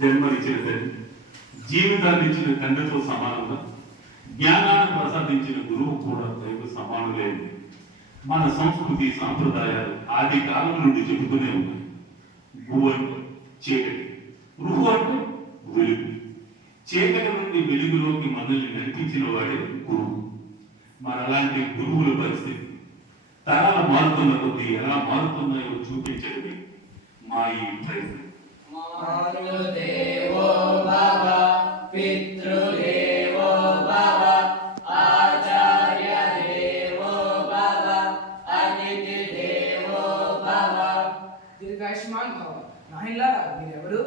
జన్మనిచ్చిన తల్లి, జీవితాన్ని ఇచ్చిన తండ్రితో సమానంగా జ్ఞానాన్ని ప్రసాదించిన గురువు కూడా దైవ సమానులే. మన సంస్కృతి సాంప్రదాయాలు ఆది కాలం నుండి చెబుతూనే ఉన్నాయి. గురు అంటే చీకటి, రుహు అంటే వెలుగు. చీకటి నుండి వెలుగులోకి మనల్ని నడిపించిన వాడే గురువు. మరి అలాంటి గురువుల పరిస్థితి తరాలు మారుతున్న కొద్దీ ఎలా మారుతున్నాయో చూపించడమే మా ఈ ప్రయత్నం. మాతృదేవో భవ, పితృదేవో భవ, ఆచార్య దేవో భవ, అతిథి దేవో భవ. దీర్ఘాయుష్మాన్ భవ. నాయనలారా మీరెవరు?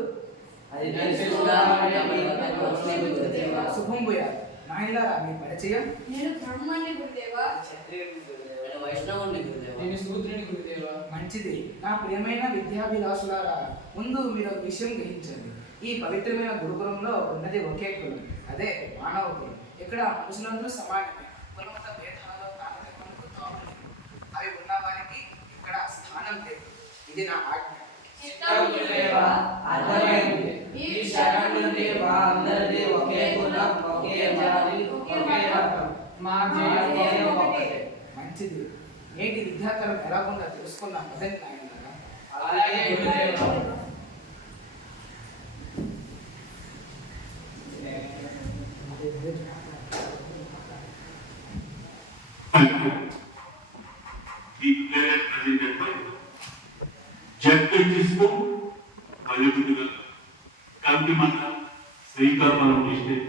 శుభం భూయా. నాయనలారా మీ పరిచయం? నేను బ్రహ్మణ్ణి గురుదేవా. వైష్ణవుని గురుదేవా. నేను శూద్రుని గురుదేవా. మంచిది. నా ప్రియమైన విద్యాభిలాషులారా, ముందు మీరు ఒక విషయం గ్రహించండి. ఈ పవిత్రమైన గురుకులంలో ఉన్నది ఒకే కులం, అదే మానవ కులం. ఇక్కడ మనుషులందరూ సమానమే. కులమత భేదాలలో తారతమ్యాలకు తావులేదు. అవి ఉన్న వారికి ఇక్కడ స్థానం లేదు. ఇది నా ఆజ్ఞ. ఈ శరణు దేవా, అందరిది ఒకే కులం, ఒకే జాతి, ఒకే రకం. మా ధ్యేయం ఒకటే. మంచిది. నేటి విద్యాకాలం ఎలాగుండా తెలుసుకున్నాం కదండి నాయనలారా. అలాగే గురుదేవా. Declared presented by Jagdishko, Balyapudigal, Kantimana, Srikaparam District,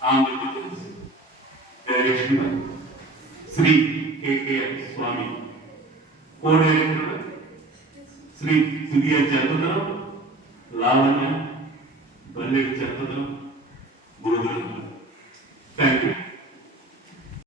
Andhra Pradesh. Direction by Sri K.K.M. Swami, Co-Director Sri Sudhir Chattatharam, Lavanya, Ballet Chattatharam, Gurudharam. Thank you.